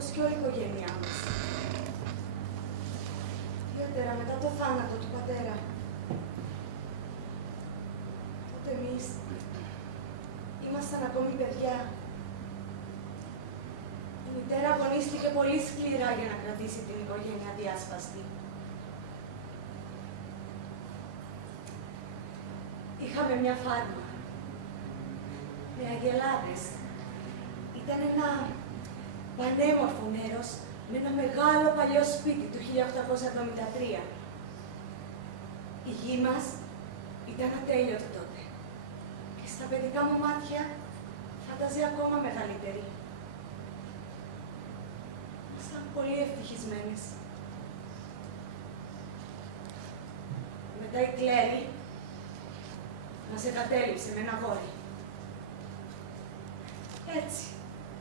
όπως και όλη η οικογένειά μας. Ιδιαίτερα μετά το θάνατο του πατέρα. Τότε εμείς ήμασταν ακόμη παιδιά. Η μητέρα αγωνίστηκε πολύ σκληρά για να κρατήσει την οικογένεια διάσπαστη. Είχαμε μια φάρμα με αγελάδες. Ήταν ένα πανέμορφο μέρος με ένα μεγάλο παλιό σπίτι του 1873. Η γη μας ήταν ατέλειωτη τότε και στα παιδικά μου μάτια φάνταζε ακόμα μεγαλύτερη. Ήμασταν πολύ ευτυχισμένες. Μετά η Κλέρη μας εγκατέλειψε με ένα γόρι. Έτσι,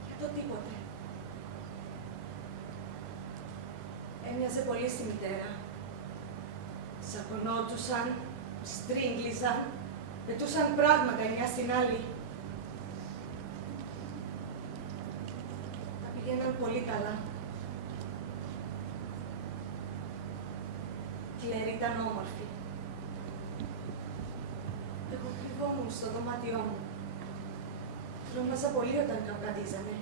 για το τίποτε. Έμοιαζε πολύ στη μητέρα. Σακωνόντουσαν, στρίγγλιζαν, πετούσαν πράγματα η μια στην άλλη. Τα πηγαίναν πολύ καλά. Η Κλέρη ήταν όμορφη. Εγώ κρυβόμουν στο δωμάτιό μου. Τρόμαζα πολύ όταν καυγαδίζανε.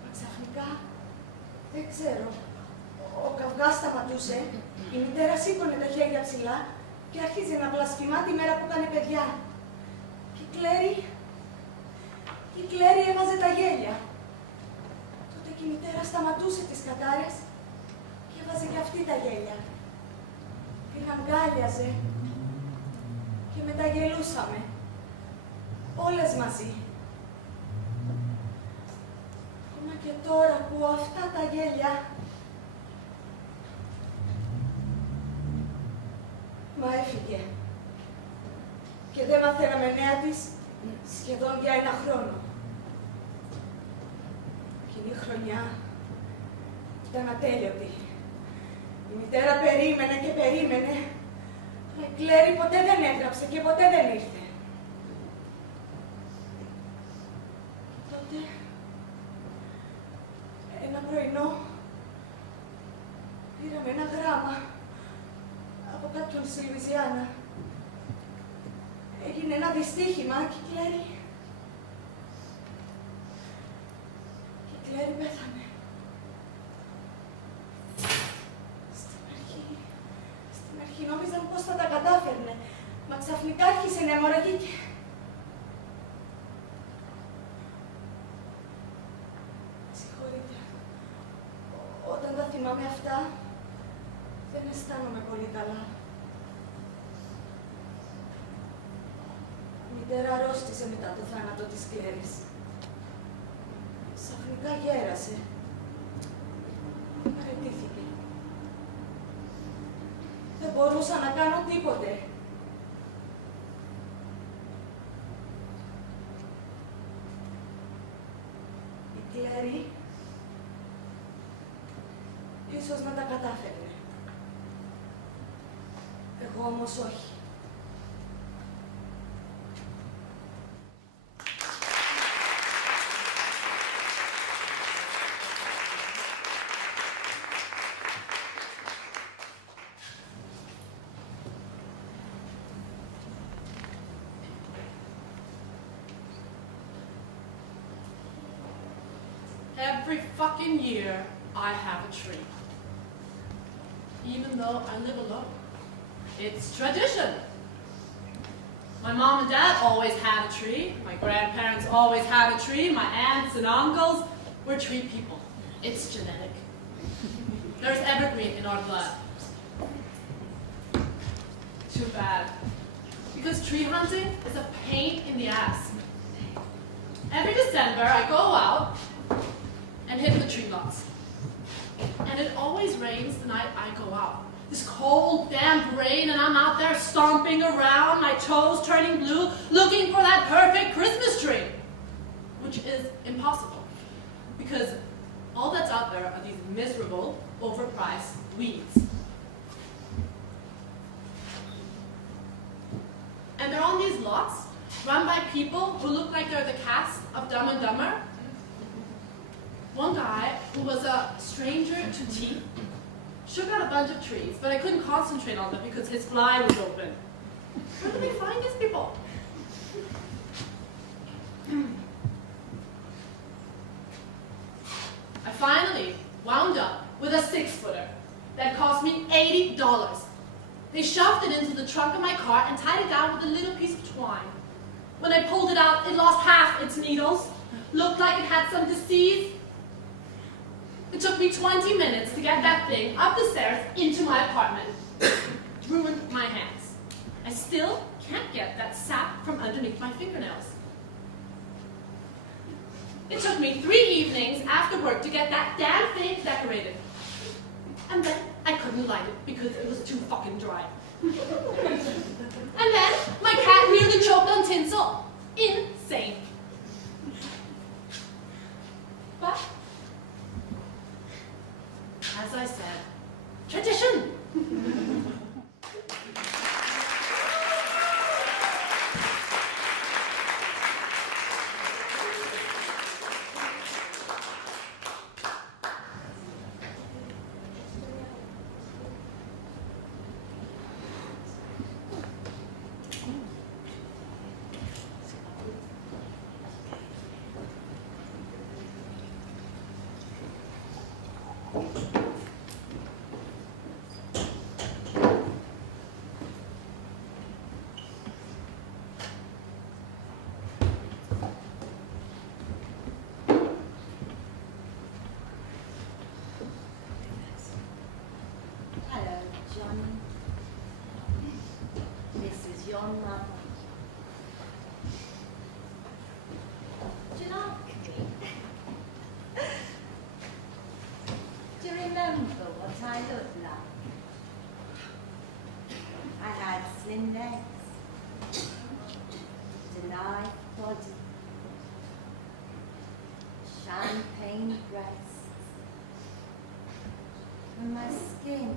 Μα ξαφνικά, δεν ξέρω, ο καυγάς σταματούσε, η μητέρα σήκωνε τα χέρια ψηλά και άρχιζε να βλασφημά τη μέρα που έκανε παιδιά. Και η Κλέρη έβαζε τα γέλια. Τότε και η μητέρα σταματούσε τις κατάρες και έβαζε και αυτή τα γέλια. Την αγκάλιαζε και μετά γελούσαμε. Όλες μαζί. Ακόμα και τώρα ακούω αυτά τα γέλια. Μα έφυγε. Και δεν μαθαίναμε νέα της σχεδόν για ένα χρόνο. Εκείνη η χρονιά ήταν ατέλειωτη. Η μητέρα περίμενε και περίμενε. Αλλά η Κλέρη ποτέ δεν έγραψε και ποτέ δεν ήρθε. Τότε, ένα πρωινό, πήραμε ένα γράμμα από κάποιον στη Λουιζιάννα. Έγινε ένα δυστύχημα και η Κλέρη πέθανε. Στην αρχή νόμιζαν πώς θα τα κατάφερνε, μα ξαφνικά άρχισε να αιμορραγεί και... Συγχωρείτε, όταν τα θυμάμαι αυτά, δεν αισθάνομαι πολύ καλά. Η μητέρα αρρώστησε μετά το θάνατο της Κλέρης. Ξαφνικά γέρασε. Παραιτήθηκε. Δεν μπορούσα να κάνω τίποτε. Η Κλέρη ίσως να τα κατάφερνε. Εγώ όμως όχι. Every fucking year, I have a tree. Even though I live alone. It's tradition. My mom and dad always had a tree. My grandparents always had a tree. My aunts and uncles were tree people. It's genetic. There's evergreen in our blood. Too bad. Because tree hunting is a pain in the ass. Every December, I go out and hit the tree lots. And it always rains the night I go out. This cold, damp rain, and I'm out there stomping around, my toes turning blue, looking for that perfect Christmas tree. Which is impossible. Because all that's out there are these miserable, overpriced weeds. And they're on these lots, run by people who look like they're the cast of Dumb and Dumber. One guy who who was a stranger to teeth, shook out a bunch of trees, but I couldn't concentrate on them because his fly was open. Where do they find these people? I finally wound up with a 6-footer that cost me $80. They shoved it into the trunk of my car and tied it down with a little piece of twine. When I pulled it out, it lost half its needles, looked like it had some disease. It took me 20 minutes to get that thing up the stairs into my apartment. Ruined my hands. I still can't get that sap from underneath my fingernails. It took me 3 evenings after work to get that damn thing decorated. And then I couldn't light it because it was too fucking dry. And then my cat nearly choked on tinsel. Insane. But, as I said, tradition. Mama. Do you like me? Do you remember what I looked like? I had slim legs, a lithe body, champagne breasts, and my skin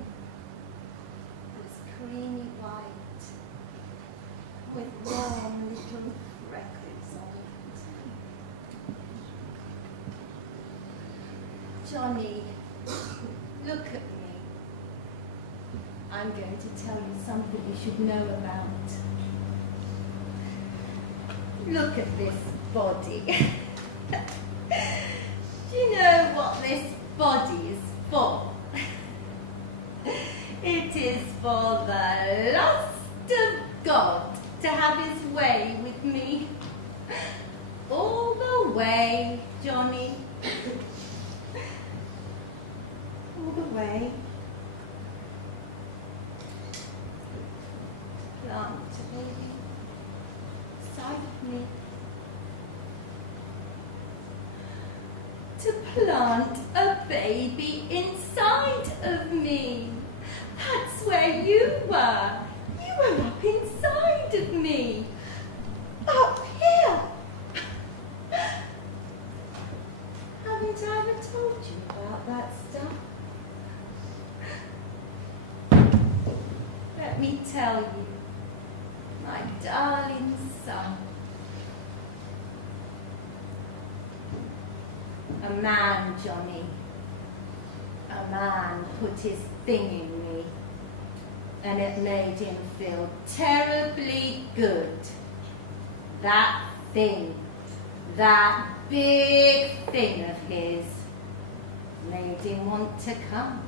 was creamy white with warm little freckles on it. Johnny, look at me. I'm going to tell you something you should know about. Look at this body. Do you know what this body is for? It is for the lust of God to have his way with me. All the way, Johnny. All the way. Plant a baby inside of me. To plant a baby inside of me. That's where you were. You were up inside of me. Up here. Haven't I ever told you about that stuff? Let me tell you, my darling son. A man, Johnny. A man put his thing in me. And it made him feel terribly good. That thing, that big thing of his, made him want to come.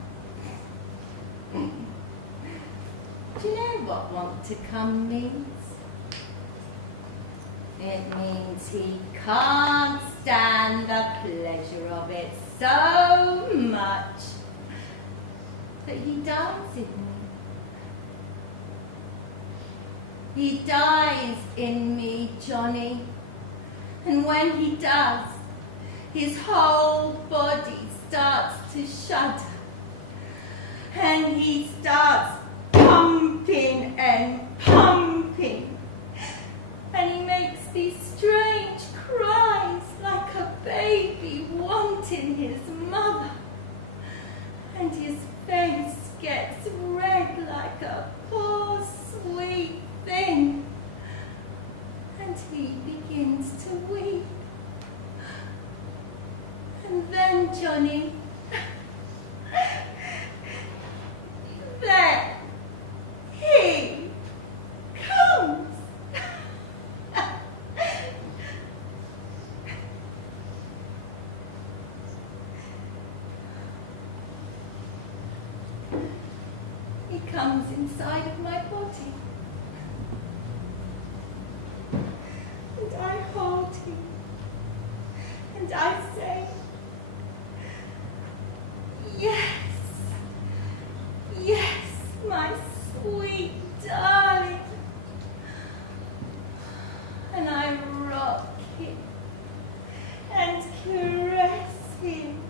Do you know what want to come means? It means he can't stand the pleasure of it so much that he dies in me. He dies in me, Johnny. And when he does, his whole body starts to shudder. And he starts pumping and pumping. And he makes these strange cries like a baby wanting his mother. And his face gets red like a poor sweet thing. And he begins to weep. And then, Johnny, comes inside of my body. And I hold him, and I say, yes, yes, my sweet darling. And I rock him and caress him,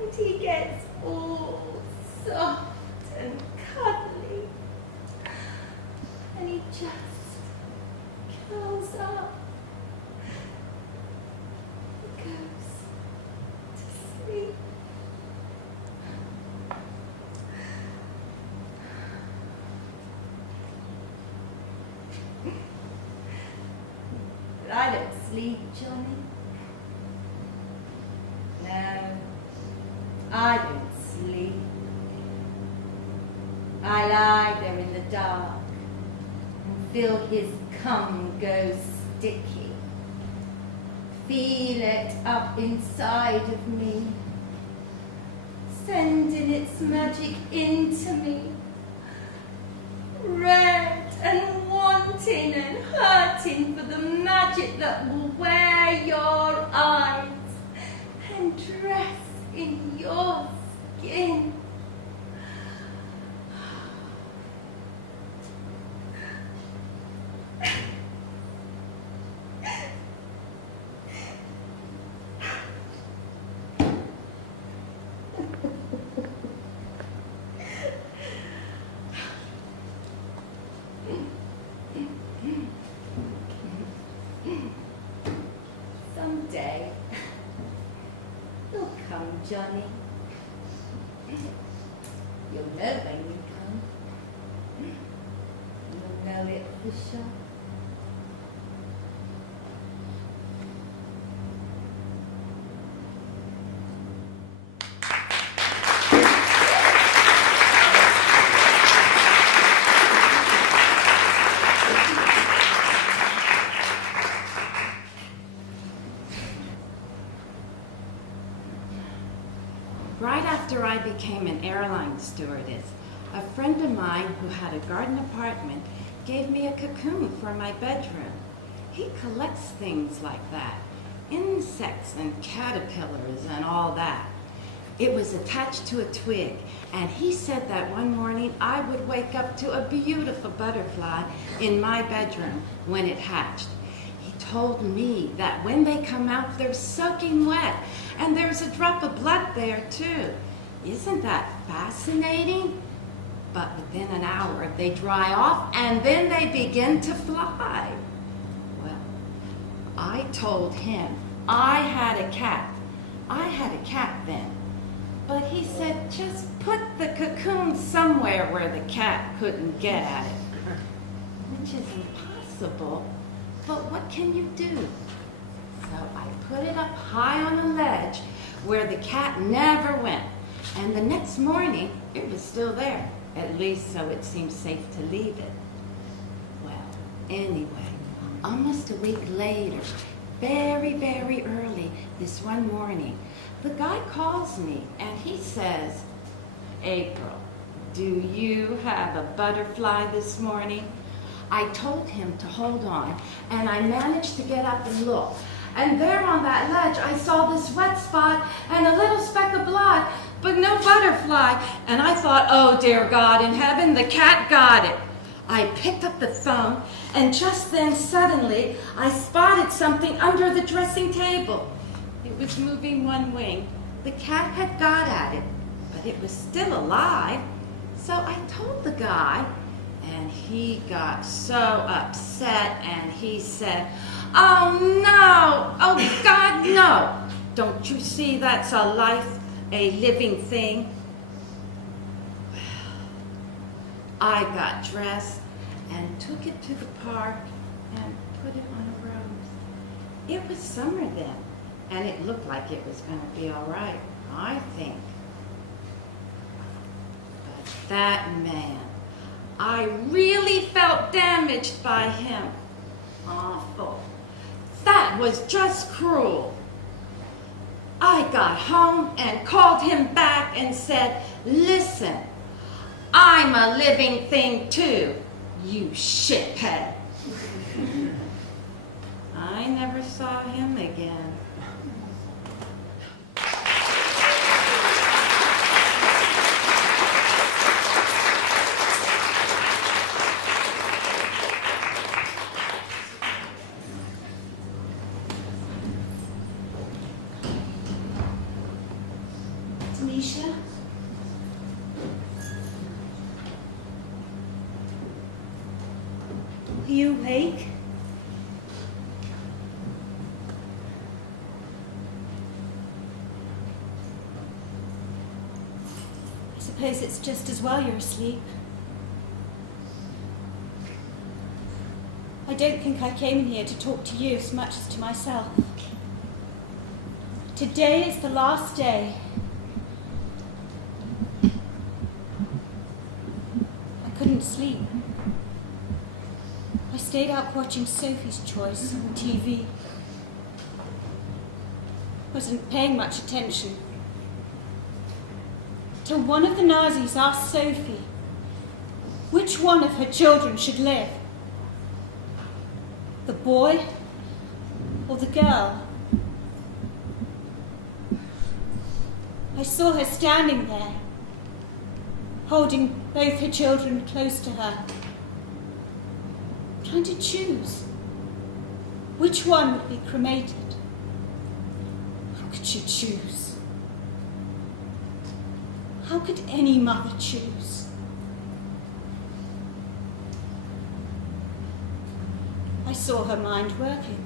and he gets all soft and cuddly, and he just curls up. He goes to sleep. But I don't sleep, Johnny. No, I don't sleep. I lie there in the dark and feel his cum go sticky. Feel it up inside of me, sending its magic into me. Red and wanting and hurting for the magic that will wear your eyes and dress in your skin. Someday, you'll come, Johnny. You'll know when you come. You'll know it for sure. Right after I became an airline stewardess, a friend of mine who had a garden apartment gave me a cocoon for my bedroom. He collects things like that, insects and caterpillars and all that. It was attached to a twig, and he said that one morning I would wake up to a beautiful butterfly in my bedroom when it hatched. He told me that when they come out, they're soaking wet, and there's a drop of blood there too. Isn't that fascinating? But within an hour, they dry off, and then they begin to fly. Well, I told him I had a cat. I had a cat then. But he said, just put the cocoon somewhere where the cat couldn't get at it. Which is impossible, but what can you do? So I put it up high on a ledge where the cat never went. And the next morning, it was still there. At least so it seemed safe to leave it. Well, anyway, almost a week later, very, very early this one morning, the guy calls me and he says, April, do you have a butterfly this morning? I told him to hold on, and I managed to get up and look. And there on that ledge, I saw this wet spot and a little speck of blood, but no butterfly. And I thought, oh, dear God in heaven, the cat got it. I picked up the phone, and just then, suddenly, I spotted something under the dressing table. It was moving one wing. The cat had got at it, but it was still alive. So I told the guy, and he got so upset, and he said, oh no, oh God, no. Don't you see that's a life, a living thing? Well, I got dressed and took it to the park and put it on a rose. It was summer then, and it looked like it was going to be all right, I think. But that man, I really felt damaged by him. Awful. That was just cruel. I got home and called him back and said, listen, I'm a living thing too, you shithead. I never saw him again. Tanisha? Are you awake? I suppose it's just as well you're asleep. I don't think I came in here to talk to you as much as to myself. Today is the last day. I couldn't sleep. I stayed up watching Sophie's Choice on TV. Wasn't paying much attention. Till one of the Nazis asked Sophie which one of her children should live. The boy or the girl? I saw her standing there, holding both her children close to her, trying to choose which one would be cremated. How could she choose? How could any mother choose? I saw her mind working.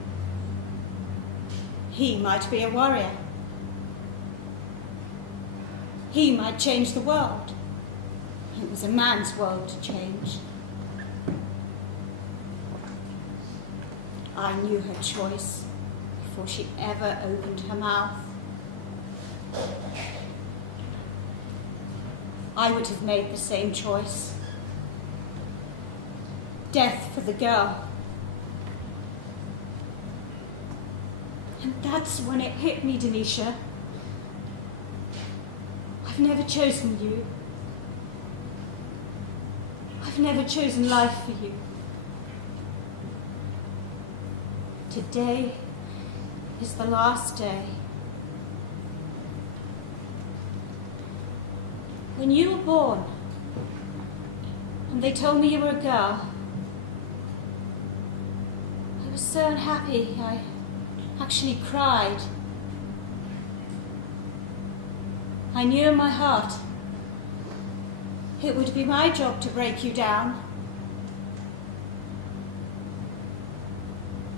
He might be a warrior. He might change the world. It was a man's world to change. I knew her choice before she ever opened her mouth. I would have made the same choice. Death for the girl. And that's when it hit me, Denisha. I've never chosen you. I've never chosen life for you. Today is the last day. When you were born, and they told me you were a girl, I was so unhappy I actually cried. I knew in my heart it would be my job to break you down,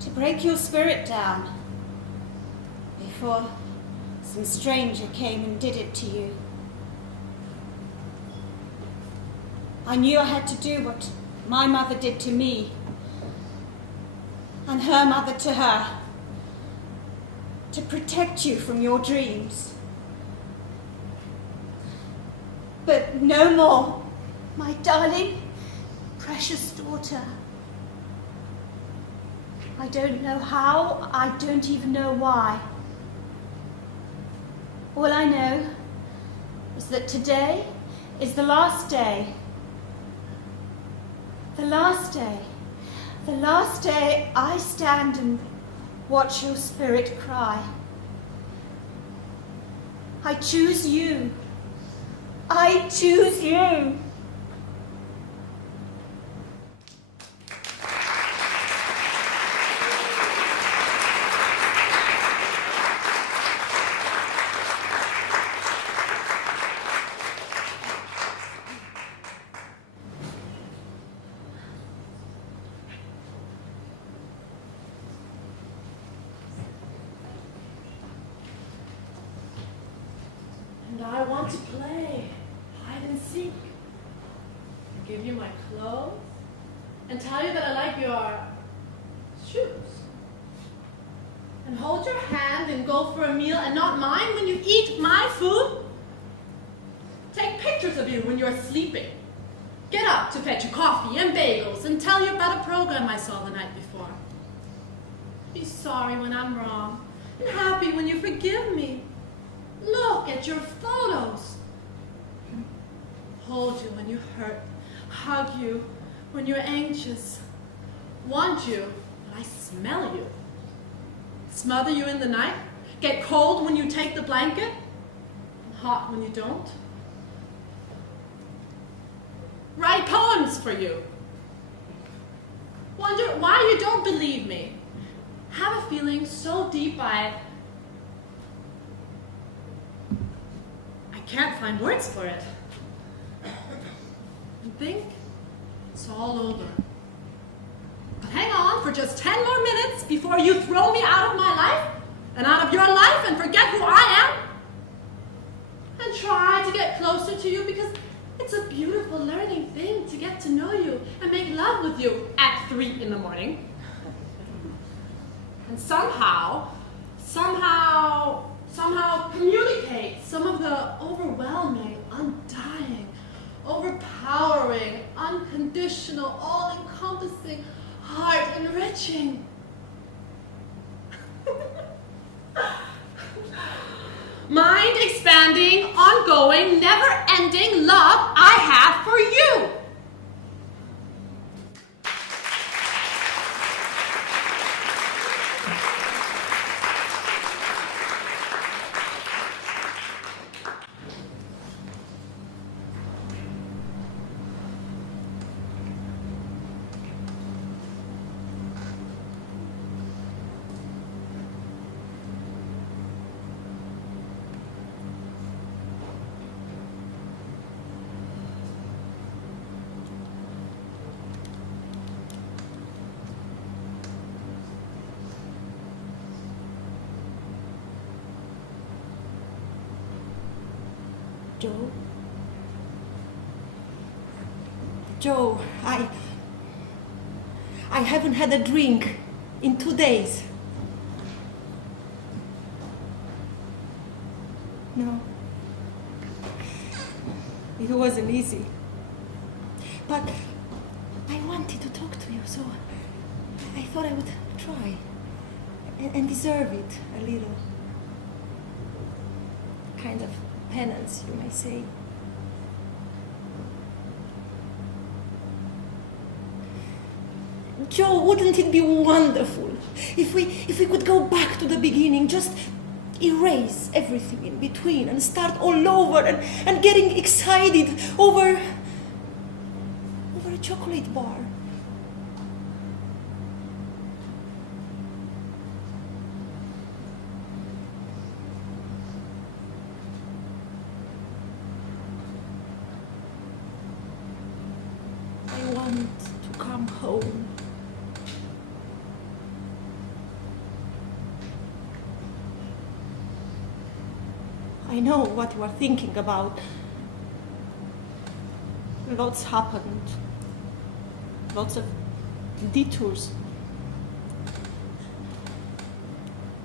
to break your spirit down before some stranger came and did it to you. I knew I had to do what my mother did to me and her mother to her, to protect you from your dreams. But no more, my darling, precious daughter. I don't know how, I don't even know why. All I know is that today is the last day. The last day. The last day I stand and watch your spirit cry. I choose you. I choose you. And I want to play hide and seek. Give you my clothes and tell you that I like your shoes. And hold your hand and go for a meal and not mine when you eat my food. Take pictures of you when you're sleeping. Get up to fetch you coffee and bagels and tell you about a program I saw the night before. Be sorry when I'm wrong and happy when you forgive me. Look at your photos. Hold you when you hurt, hug you when you're anxious, want you when I smell you, smother you in the night, get cold when you take the blanket, and hot when you don't. Write poems for you. Wonder why you don't believe me. Have a feeling so deep I can't find words for it. And think it's all over. But hang on for just 10 more minutes before you throw me out of my life and out of your life and forget who I am. And try to get closer to you because it's a beautiful learning thing to get to know you and make love with you at 3 in the morning. And somehow communicate some of the overwhelming, undying, overpowering, unconditional, all-encompassing, heart-enriching. Mind-expanding, ongoing, never-ending love I have for you. Joe, I haven't had a drink in 2 days. No. It wasn't easy. But I wanted to talk to you, so I thought I would try and deserve it a little. Kind of penance, you may say. Joe, wouldn't it be wonderful if we could go back to the beginning, just erase everything in between and start all over and getting excited over a chocolate bar? I want to come home. I know what you are thinking about. Lots happened. Lots of detours.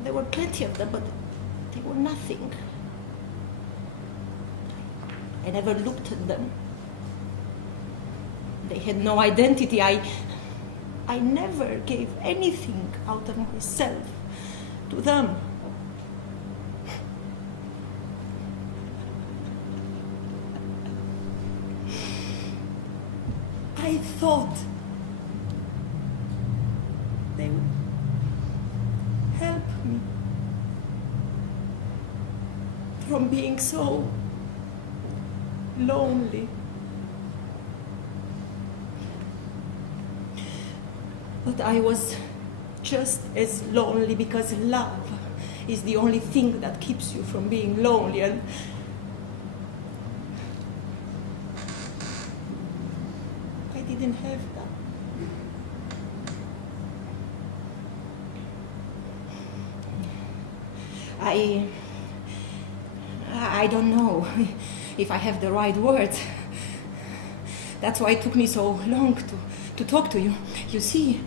There were plenty of them, but they were nothing. I never looked at them. They had no identity. I never gave anything out of myself to them. I thought they would help me from being so lonely. But I was just as lonely because love is the only thing that keeps you from being lonely, and I didn't have that. I don't know if I have the right words. That's why it took me so long to talk to you. You see,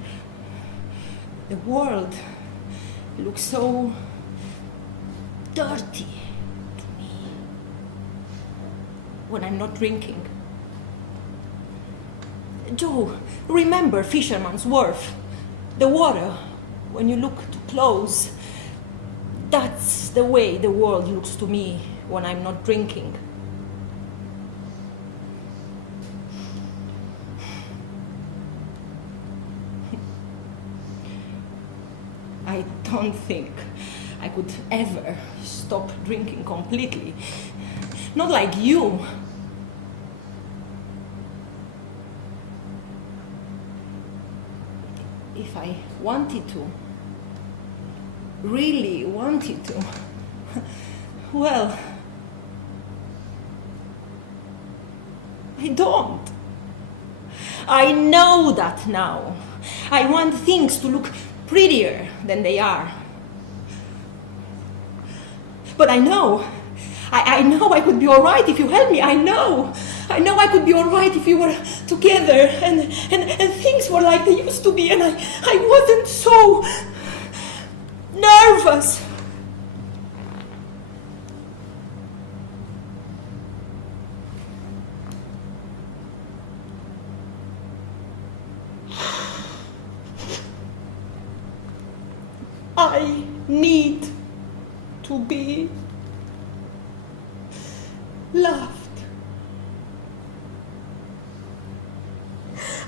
the world looks so dirty to me when I'm not drinking. Joe, remember Fisherman's Wharf? The water, when you look too close, that's the way the world looks to me when I'm not drinking. don't think I could ever stop drinking completely. Not like you. If I wanted to, really wanted to, well, I don't. I know that now. I want things to look prettier than they are. But I know I could be all right if you help me. I know I could be all right if we were together and things were like they used to be and I wasn't so nervous. I need to be loved.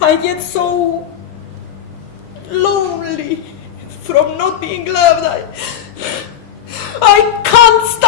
I get so lonely from not being loved. I can't stand